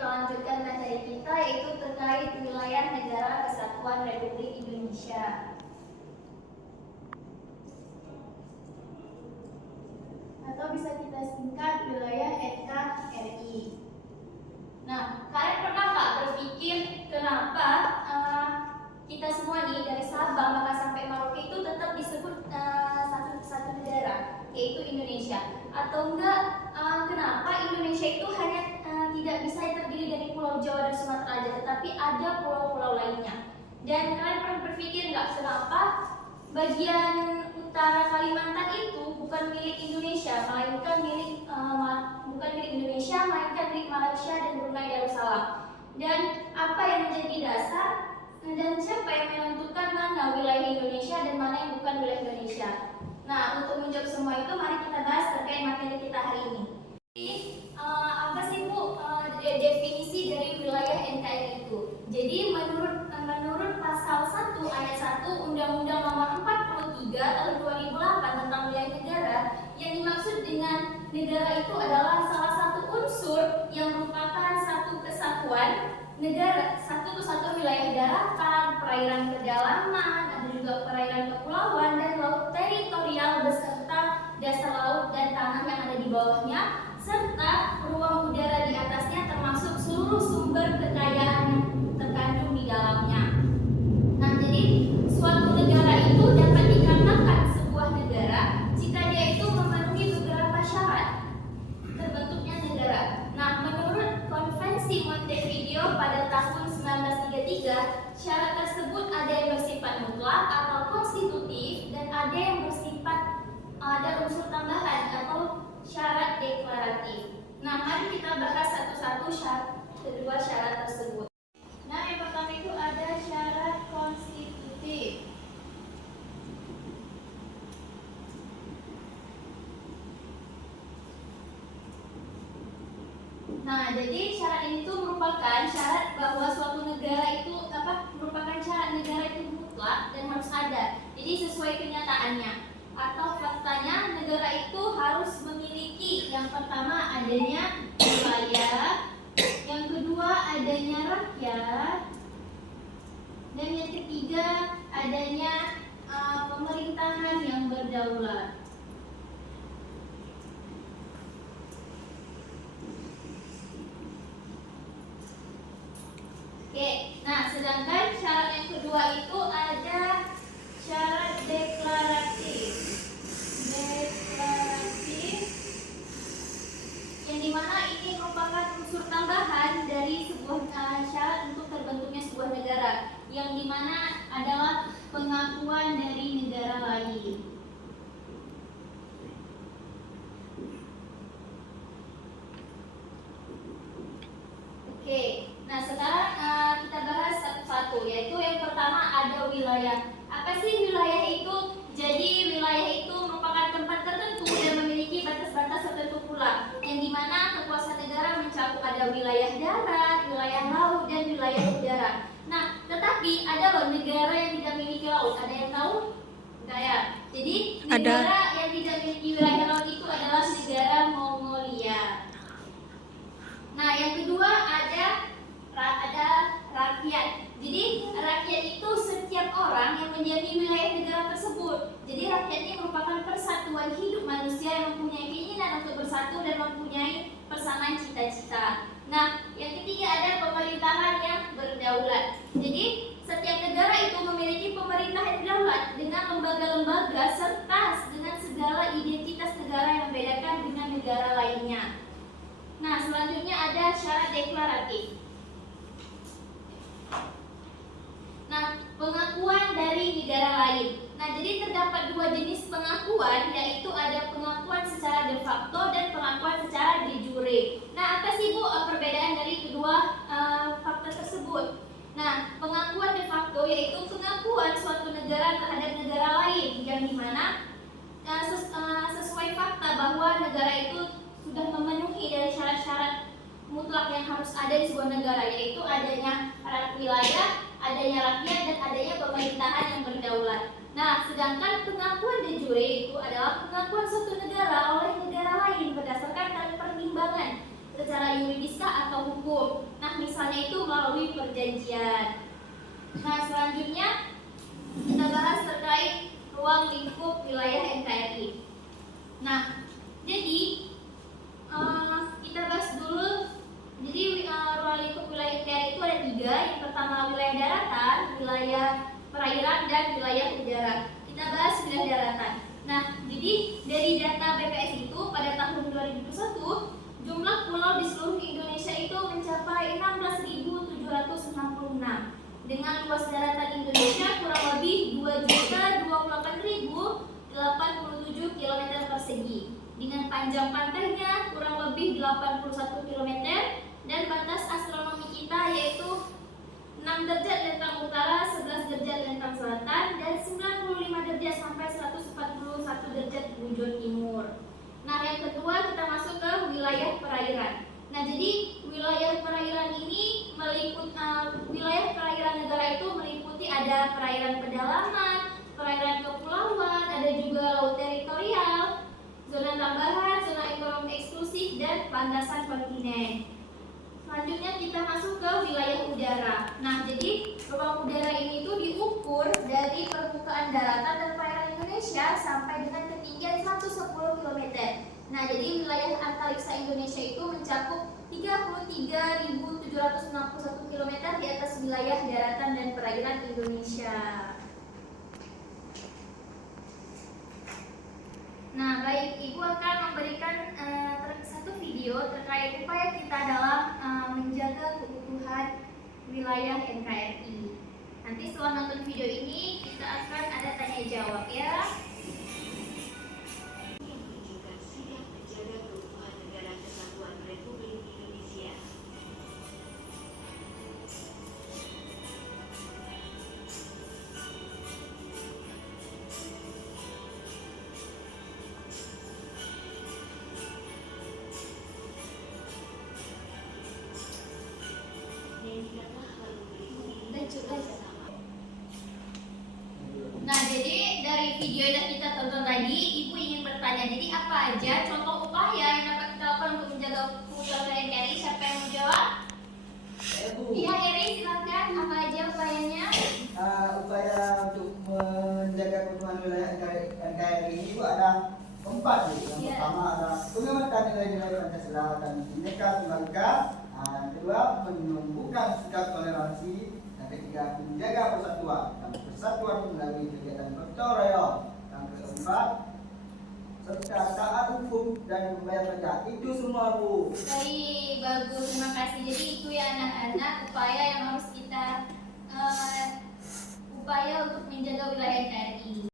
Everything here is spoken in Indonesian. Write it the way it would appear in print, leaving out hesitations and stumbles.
kita lanjutkan materi kita, yaitu terkait wilayah negara kesatuan Republik Indonesia. Atau bisa kita singkat wilayah NKRI. Nah, kalian pernah nggak berpikir kenapa kita semua nih dari Sabang maka sampai Merauke itu tetap disebut satu negara, yaitu Indonesia? Atau enggak, kenapa Indonesia itu hanya tidak bisa terdiri dari Pulau Jawa dan Sumatera aja, tetapi ada pulau-pulau lainnya? Dan kalian pernah berpikir nggak kenapa bagian utara Kalimantan itu bukan milik Indonesia, melainkan milik Malaysia dan Brunei Darussalam? Dan apa yang menjadi dasar dan siapa yang menentukan mana wilayah Indonesia dan mana yang bukan wilayah Indonesia? Nah, untuk menjawab semua itu, mari kita bahas terkait materi kita hari ini. Jadi, apa sih Bu definisi dari wilayah NKRI itu? Jadi, menurut pasal 1 ayat 1 Undang-Undang Nomor 43 Tahun 2008 tentang wilayah negara, yang dimaksud dengan negara itu adalah salah satu unsur yang merupakan satu kesatuan negara, satu kesatuan wilayah daratan, perairan pedalaman, ada juga perairan kepulauan dan laut teritorial beserta dasar laut dan tanah yang ada di bawahnya, serta ruang udara di atasnya, termasuk seluruh sumber kekayaan yang terkandung di dalamnya. Nah, jadi suatu negara itu dapat dikatakan sebuah negara jika dia itu memenuhi beberapa syarat terbentuknya negara. Nah, menurut Konvensi Montevideo pada tahun 1933, syarat tersebut ada yang bersifat mutlak atau konstitutif dan ada yang bersifat ada unsur tambahan atau syarat deklaratif. Nah, mari kita bahas satu-satu kedua syarat tersebut. Nah, yang pertama itu ada syarat konstitutif. Nah, jadi syarat ini tuh merupakan syarat bahwa suatu negara itu merupakan syarat negara itu mutlak dan harus ada. Jadi sesuai kenyataannya atau faktanya, negara itu harus memiliki yang pertama adanya wilayah, yang kedua adanya rakyat, dan yang ketiga adanya pemerintahan yang berdaulat. Oke, nah sedangkan syarat yang kedua itu ada syarat deklaratif. Yang dimana ini merupakan unsur tambahan dari sebuah syarat untuk terbentuknya sebuah negara, yang dimana adalah pengakuan dari negara lain. Oke, nah sekarang kita bahas satu-satu, yaitu yang pertama ada wilayah. Apa sih wilayah itu? Jadi wilayah itu merupakan tempat tertentu dan memiliki batas-batas tertentu pula, yang dimana kekuasaan negara mencakup ada wilayah darat, wilayah laut, dan wilayah udara. Nah, tetapi ada loh negara yang tidak memiliki laut. Ada yang tahu? Enggak ya? Jadi negara yang tidak memiliki wilayah laut itu adalah negara Mongolia. Nah, yang kedua ada rakyat. Jadi rakyat itu setiap orang yang mendiami wilayah negara tersebut. Jadi rakyat ini merupakan persatuan hidup manusia yang mempunyai keinginan untuk bersatu dan mempunyai persamaan cita-cita. Nah, yang ketiga ada pemerintahan yang berdaulat. Jadi setiap negara itu memiliki pemerintahan berdaulat dengan lembaga-lembaga serta dengan segala identitas negara yang membedakan dengan negara lainnya. Nah, selanjutnya ada syarat deklaratif. Nah, pengakuan dari negara lain. Nah, jadi terdapat dua jenis pengakuan, yaitu ada pengakuan secara de facto dan pengakuan secara de jure. Nah, apa sih Bu perbedaan dari kedua faktor tersebut? Nah, pengakuan de facto yaitu pengakuan suatu negara terhadap negara lain, yang dimana sesuai fakta bahwa negara itu sudah memenuhi dari syarat-syarat mutlak yang harus ada di sebuah negara, yaitu adanya wilayah, adanya rakyat, dan adanya pemerintahan yang berdaulat. Nah, sedangkan pengakuan de jure itu adalah pengakuan suatu negara oleh negara lain berdasarkan pertimbangan secara yuridiskah atau hukum. melalui perjanjian. Nah, selanjutnya kita bahas terkait ruang lingkup wilayah NKRI. Nah, jadi kita bahas dulu. Jadi ruang lingkup wilayah NKRI itu ada 3. Yang pertama wilayah daratan, wilayah perairan, dan wilayah udara. Kita bahas wilayah daratan. Nah, jadi dari data BPS itu pada tahun 2021 jumlah pulau di seluruh Indonesia itu mencapai 16.766 dengan luas daratan Indonesia kurang lebih 2.028.087 km persegi dengan panjang pantainya kurang lebih 81 km dan batas astronomi kita yaitu 6 derajat lintang utara, 11 derajat lintang selatan, dan 95 derajat sampai 141 derajat bujur timur. Nah, yang kedua kita masuk ke wilayah perairan. Nah, jadi wilayah perairan ini wilayah perairan negara itu meliputi ada perairan pedalaman, perairan kepulauan, ada juga laut teritorial, zona tambahan, zona ekonomi eksklusif, dan landasan kontinen. Selanjutnya kita masuk ke wilayah udara. Nah, jadi ruang udara ini tuh diukur dari permukaan daratan dan perairan Indonesia sampai dengan ketinggian 110 km. Nah, jadi wilayah antariksa Indonesia itu mencakup 33.761 km di atas wilayah daratan dan perairan Indonesia. Nah, baik, Ibu akan memberikan satu video terkait upaya kita dalam menjaga keutuhan wilayah NKRI. Nanti setelah nonton video ini kita akan ada tanya jawab ya. Nah, jadi dari video yang kita tonton tadi, Ibu ingin bertanya, jadi apa aja contoh upaya yang dapat kita lakukan untuk menjaga keutuhan NKRI? Siapa yang mau jawab? Iya, Eri, silakan. Apa aja upayanya? Upaya untuk menjaga keutuhan wilayah NKRI ini itu ada 4 nih. Yang pertama ada pengamatan nilai-nilai Pancasila dan Bhinneka Tunggal Ika. Yang kedua, menumbuhkan sikap toleransi. Yang ketiga, menjaga persatuan dan persatuan melalui kegiatan gotong royong. Yang keempat, serta taat hukum dan membayar pajak. Itu semua, Bu. Baik, bagus, terima kasih. Jadi itu ya anak-anak upaya yang harus kita upaya untuk menjaga wilayah NKRI.